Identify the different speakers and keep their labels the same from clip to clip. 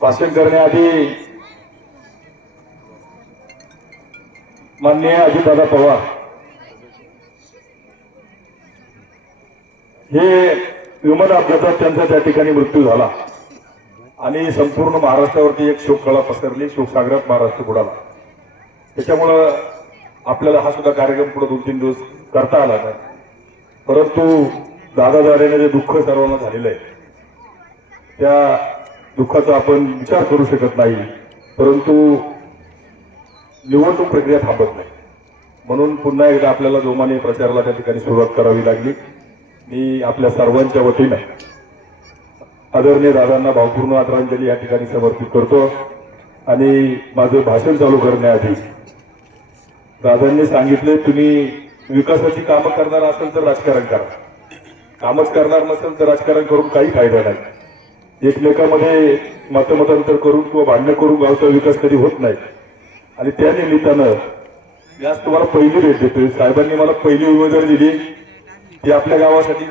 Speaker 1: भाषण करण्याआधी माननीय अजितदादा पवार. हे विमान अपघातात त्यांचा त्या ठिकाणी मृत्यू झाला. आणि संपूर्ण महाराष्ट्रावरती एक शोककळा पसरली शोकसागरात महाराष्ट्र बुडाला. त्याच्यामुळं आपल्याला हा सुद्धा कार्यक्रम पुढे दोन तीन दिवस करता आला नाही. परंतु दादाद्वारेने जे दुःख सर्वांना झालेलं आहे त्या दुःखाचा आपण विचार करू शकत नाही परंतु निवडणूक प्रक्रिया थांबत नाही. म्हणून पुन्हा एकदा आपल्याला जोमाने प्रचाराला त्या ठिकाणी सुरुवात करावी लागली. मी आपल्या सर्वांच्या वतीनं आदरणीय दादांना भावपूर्ण आदरांजली या ठिकाणी समर्पित करतो. आणि माझं भाषण चालू करण्याआधी दादांनी सांगितले तुम्ही विकासाची कामं करणार असेल तर राजकारण करा. कामच करणार नसेल तर राजकारण करून काही फायदा नाही. एकमेकामध्ये मतमतांतर करून किंवा भांडणं करून गावचा विकास कधी होत नाही. आणि त्या निमित्तानं मी आज तुम्हाला पहिली भेट देतोय. साहेबांनी मला पहिली उमेदवारी दिली. ती आपल्या गावासाठी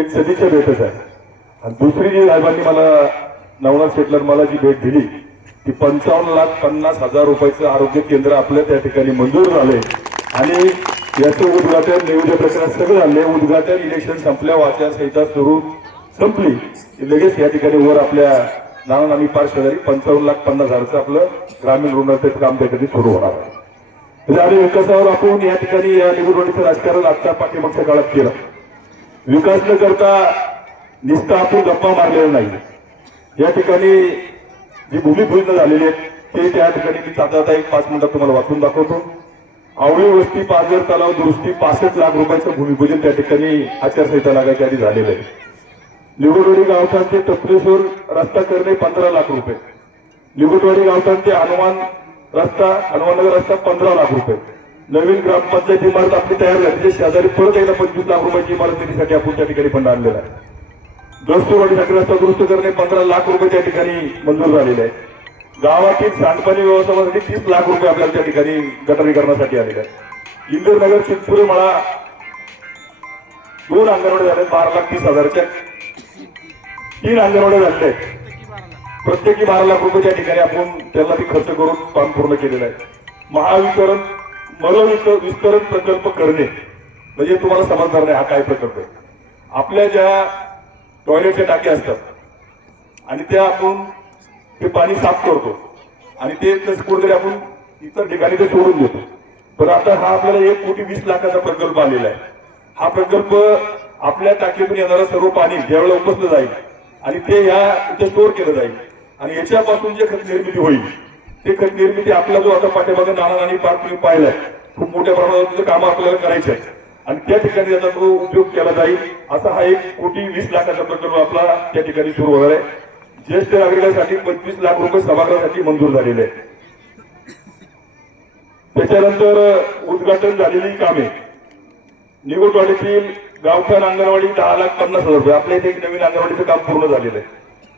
Speaker 1: एक सदिच्छा भेटच आहे. आणि दुसरी जी साहेबांनी मला नवनाथ शेटलर मला जी भेट दिली ती पंचावन्न लाख पन्नास हजार रुपयाचं आरोग्य केंद्र आपल्या त्या ठिकाणी मंजूर झाले आणि याचं उद्घाटन नियोजन प्रकरणात सगळं झाले उद्घाटन इलेक्शन संपल्या आचारसंहिता सुरू. संपली. की लगेच या ठिकाणी वर आपल्या नाना नामी पार शेजारी पंचावन्न लाख पन्नास हजारचं आपलं ग्रामीण रुग्णालयाचं काम त्या ठिकाणी सुरू होणार आहे. म्हणजे आणि विकासावर आपण या ठिकाणी या निवडणुकीचं राजकारण आता पाठीमागच्या काळात केलं. विकास न करता नुसतं आपण गप्पा मारलेला नाही. या ठिकाणी जी भूमिपूजन झालेली आहे ते त्या ठिकाणी मी आता एक पाच मिनिटात तुम्हाला वाचून दाखवतो. आवळी वस्ती पाझर तलाव दुरुस्ती पासष्ट लाख रुपयाचं भूमिपूजन त्या ठिकाणी आचारसंहिता लागायच्या आधी झालेलं आहे. लिगुटवाडी गावठाण ते टपलेश्वर रस्ता करणे पंधरा लाख रुपये. लिगुटवाडी गावठाण हनुमान रस्ता हनुमाननगर रस्ता पंधरा लाख रुपये. नवीन ग्रामपंचायत इमारत आपली तयार झाली. शेजारी परत एकदा पंचवीस लाख रुपयाची इमारत देण्यासाठी आपण त्या ठिकाणी फंड आणलेला आहे. दस्तूरवाडी दस्तूरवाडीसाठी रस्ता दुरुस्त करणे पंधरा लाख रुपये त्या ठिकाणी मंजूर झालेले आहे. गावातील सांडपाणी व्यवस्थापनासाठी तीस लाख रुपये आपल्याला त्या ठिकाणी गटरीकरणासाठी आलेले आहेत. इंदिरनगर चितपुरे मळा दोन अंगणवाडी झाले बारा लाख तीस हजारच्या. तीन अंगणवाड्या झालेल्या आहेत प्रत्येकी बारा लाख रुपये त्या ठिकाणी आपण त्याला ती खर्च करून काम पूर्ण केलेलं आहे. महावितरण मल विस्तरण प्रकल्प करणे म्हणजे तुम्हाला समजणार नाही हा काय प्रकल्प आहे? आपल्या ज्या टॉयलेटच्या टाक्या असतात आणि त्या आपण ते पाणी साफ करतो आणि ते तसं कुठेतरी आपण इतर ठिकाणी ते सोडून देतो. पण आता हा आपल्याला एक कोटी वीस लाखाचा प्रकल्प आलेला आहे. हा प्रकल्प आपल्या टाकीतून येणारं सर्व पाणी ज्यावेळेला उपसलं जाईल आणि ते या इथे स्टोअर केलं जाईल. आणि याच्यापासून जे खत निर्मिती होईल ते खत निर्मिती आपला जो आता पाठीमागे नाना नानी पार्क तुम्ही पाहिलाय खूप मोठ्या प्रमाणात तिथं कामं आपल्याला करायचे आहे आणि त्या ठिकाणी त्याचा तो उपयोग केला जाईल. असा हा एक कोटी वीस लाखाचा प्रकल्प आपला त्या ठिकाणी सुरू होणार आहे. ज्येष्ठ नागरिकांसाठी पंचवीस लाख रुपये सभागृहासाठी मंजूर झालेले आहे त्याच्यानंतर उद्घाटन झालेली कामे. निगोटवाडीतील गावकर अंगणवाडी दहा लाख पन्नास हजार रुपये. आपल्या इथे एक नवीन अंगणवाडीचं काम पूर्ण झालेलं आहे.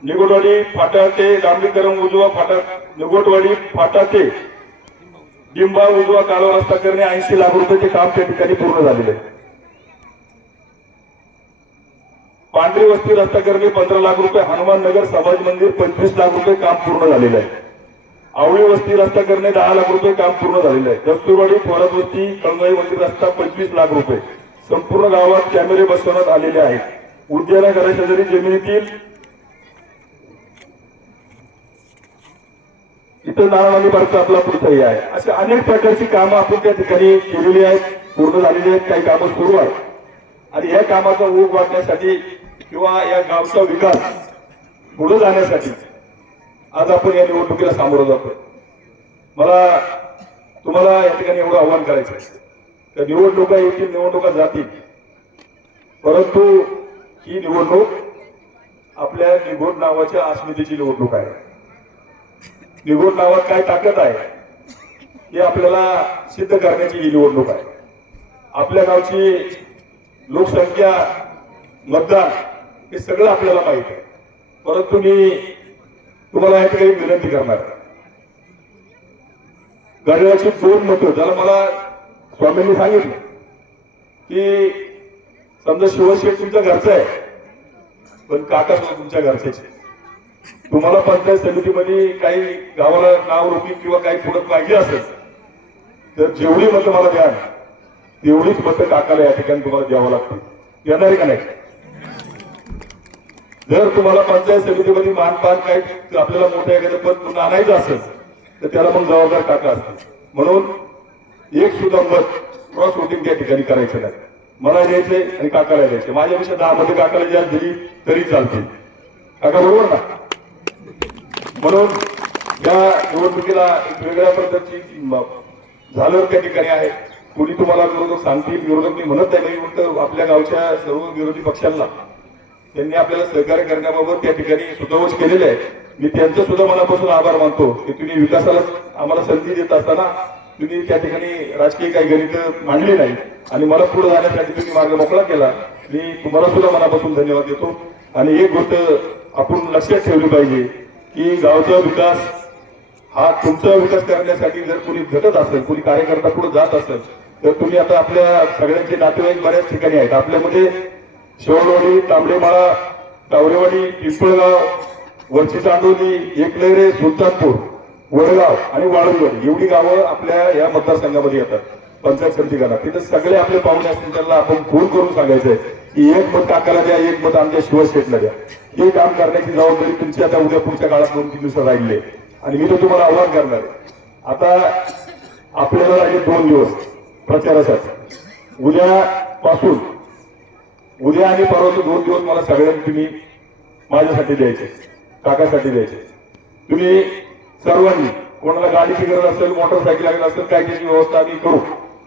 Speaker 1: निगोटवाडी फाटा ते डांबरीकरण उजवा फाटा निगोटवाडी फाटा ते डिंबा उजवा कालवा रस्ता करणे ऐंशी लाख रुपयाचे काम त्या ठिकाणी पूर्ण झालेलं आहे. पांढरी वस्ती रस्ता करणे पंधरा लाख रुपये. हनुमान नगर समाज मंदिर पंचवीस लाख रुपये काम पूर्ण झालेलं आहे. आवळी वस्ती रस्ता करणे दहा लाख रुपये काम पूर्ण झालेलं आहे. दस्तूरवाडी फोरात वस्ती कळगाई वस्ती रस्ता पंचवीस लाख रुपये. संपूर्ण गावात कॅमेरे बसवण्यात आलेले आहेत. उद्याना घराशेजारी जमिनीतील इथं नानावाली पार्कचा आपला पुढचाही आहे. अशा अनेक प्रकारची कामं आपण त्या ठिकाणी केलेली आहेत. पूर्ण झालेली आहेत. काही कामं सुरू आहेत. आणि या कामाचा ओघ वाढण्यासाठी किंवा या गावचा विकास पुढे जाण्यासाठी आज आपण या निवडणुकीला सामोरं जातोय. मला तुम्हाला या ठिकाणी एवढं आव्हान करायचं आहे. त्या निवडणुका येतील निवडणुका जातील. परंतु ही निवडणूक आपल्या निघोड नावाच्या अस्मितेची निवडणूक आहे. निघोड नावात काय ताकद आहे हे आपल्याला सिद्ध करण्याची ही निवडणूक आहे. आपल्या गावची लोकसंख्या मतदान हे सगळं आपल्याला माहीत आहे. परंतु मी तुम्हाला या काही विनंती करणार आहे. घड्याळाची दोन मतं ज्याला मला स्वामींनी सांगितलं की समजा शिवशेठ तुमच्या घरचं आहे पण काका सुद्धा तुमच्या घरचे तुम्हाला पंचायत समितीमध्ये काही गावाला नाव रोखी किंवा काही पुढत पाहिजे असेल तर जेवढी मतं मला द्याल तेवढीच मतं काकाला या ठिकाणी तुम्हाला द्यावं लागतील. येणार आहे का नाही? जर तुम्हाला पंचायत समितीमध्ये मानपान काही आपल्याला मोठं एखादं पद पुन्हा आणायचं असेल तर त्याला मग जबाबदार काका असतील. म्हणून एक सुद्धा मत क्रॉस वोटिंग त्या ठिकाणी करायचं नाही. मला द्यायचंय आणि काकाला द्यायचे माझ्यापेक्षा दहा मध्ये काकाला जास्त दिली तरी चालते काका बरोबर ना? म्हणून या निवडणुकीला एक वेगळ्या पद्धतीची झालं त्या ठिकाणी आहे. कोणी तुम्हाला विरोधक सांगतील विरोधक मी म्हणत नाही मी फक्त आपल्या गावच्या सर्व विरोधी पक्षांना त्यांनी आपल्याला सहकार्य करण्याबाबत त्या ठिकाणी सुतवच केलेले आहे. मी त्यांचं सुद्धा मनापासून आभार मानतो की तुम्ही विकासाला आम्हाला संधी देत असताना तुम्ही त्या ठिकाणी राजकीय काही गणित मांडली नाही. आणि मला पुढे जाण्यासाठी तुम्ही मार्ग मोकळा केला. मी तुम्हाला सुद्धा मनापासून धन्यवाद देतो. आणि एक गोष्ट आपण लक्षात ठेवली पाहिजे की गावचा विकास हा तुमचा विकास करण्यासाठी जर कोणी झटत असेल कोणी कार्यकर्ता पुढे जात असेल तर तुम्ही आता आपल्या सगळ्यांचे नातेवाईक बऱ्याच ठिकाणी आहेत. आपल्यामध्ये म्हणजे शिवणवाडी तांबडेमाळा डावरेवाडी पिंपळगाव वरची चांदोली एकलेरे सुलतानपूर. वडगाव आणि वाळूंगड एवढी गावं आपल्या या मतदारसंघामध्ये येतात. पंचायत समिती करा तिथे सगळे आपले पाहुणे असतील त्यांना आपण फोन करून सांगायचंय की एक मत टाकायला द्या एक मत आमच्या शिवसेनेला द्या. हे काम करण्याची जबाबदारी तुमची आता उद्या पुढच्या काळात दोन तीन दिवसात राहिले आणि मी तर तुम्हाला आव्हान करणार आहे. आता आपल्याला राहिले दोन दिवस प्रचारासाठी. उद्या पासून उद्या आणि परवाचे दोन दिवस मला सगळ्यांनी तुम्ही माझ्यासाठी द्यायचे काकासाठी द्यायचे. तुम्ही सर्वांनी कोणाला गाडीची गरज असेल मोटरसायकल लागत असेल काय त्याची व्यवस्था आम्ही करू.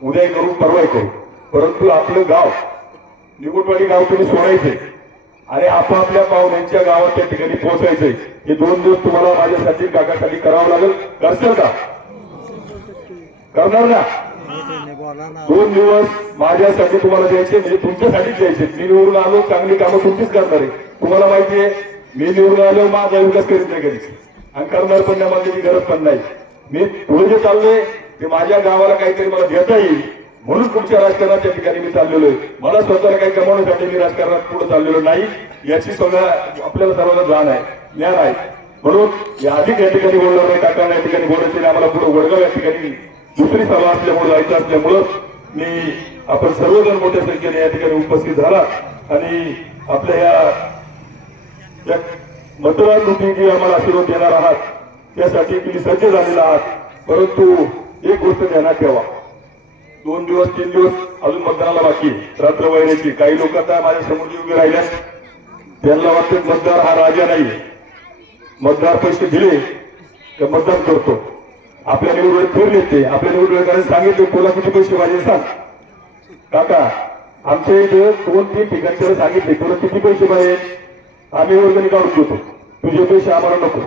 Speaker 1: उद्याही करू परवाही करू. परंतु आपलं गाव निकुटवाडी गाव तुम्ही सोडायचे आणि आपापल्या पाहुण्यांच्या गावात त्या ठिकाणी पोहोचायचंय. हे दोन दिवस तुम्हाला माझ्यासाठी काकासाठी करावं लागेल. करशील का? करणार ना? दोन दिवस माझ्यासाठी तुम्हाला द्यायचे म्हणजे तुमच्यासाठीच द्यायचे. मी निवडून आलो चांगली कामं तुमचीच करणार आहे. तुम्हाला माहितीये मी निवडून आलो माझा विकास करीत नाही कधीच. आणि करणार पण नाही माझी गरज पण नाही मी पुढे जे चाललोय ते माझ्या गावाला काहीतरी मला देता येईल. म्हणून पुढच्या राजकारणात त्या ठिकाणी मी चाललेलो आहे. मला स्वतःला काही कमावण्यासाठी मी राजकारणात पुढे चाललेलो नाही. याची सगळ्या आपल्याला सर्वांना जाण आहे ज्ञान आहे. म्हणून या अधिक या ठिकाणी बोलणार नाही काकांना या ठिकाणी बोलायचे नाही आम्हाला पुढे वडगाव या ठिकाणी दुसरी सभा असल्यामुळे जायचं असल्यामुळं मी आपण सर्वजण मोठ्या संख्येने या ठिकाणी उपस्थित झाला. आणि आपल्या या मतदान मतदार जी आम्हाला आशीर्वाद देणार आहात त्यासाठी तुम्ही सज्ज झालेला आहात. परंतु एक गोष्ट ध्यानात ठेवा. दोन दिवस तीन दिवस अजून मतदानाला बाकी रात्र वैराची काही लोक आता माझ्यासमोर उभे राहिल्यात. त्यांना वाटतं मतदार हा राजा नाही. मतदार पैसे दिले तर मतदान करतो. आपल्या निवडणुकीत फिर येते. आपल्या निवडणुकांनी सांगितले तुला किती पैसे पाहिजे सांग. काका आमच्या इथे दोन तीन ठिकाणी सांगितले. कोला किती पैसे पाहिजे आम्ही वर्गणी काढून देतो तुझे पैसे आम्हाला नको.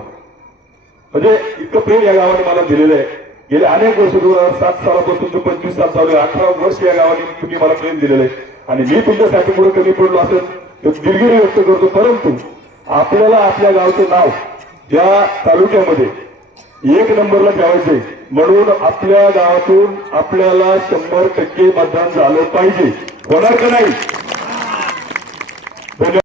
Speaker 1: म्हणजे इतकं प्रेम या गावाने मला दिलेलं आहे. गेले अनेक वर्ष दोन हजार सात सालापासून ते पंचवीस साल चालू आहे अठरा वर्ष या गावाने तुम्ही मला प्रेम दिलेलं आहे. आणि मी तुमच्यासाठी पुढे कमी पडलो असेल तर दिलगिरी व्यक्त करतो. परंतु आपल्याला आपल्या गावचं नाव या तालुक्यामध्ये एक नंबरला ठेवायचे म्हणून आपल्या गावातून आपल्याला शंभर टक्के मतदान झालं पाहिजे. होणार का नाही?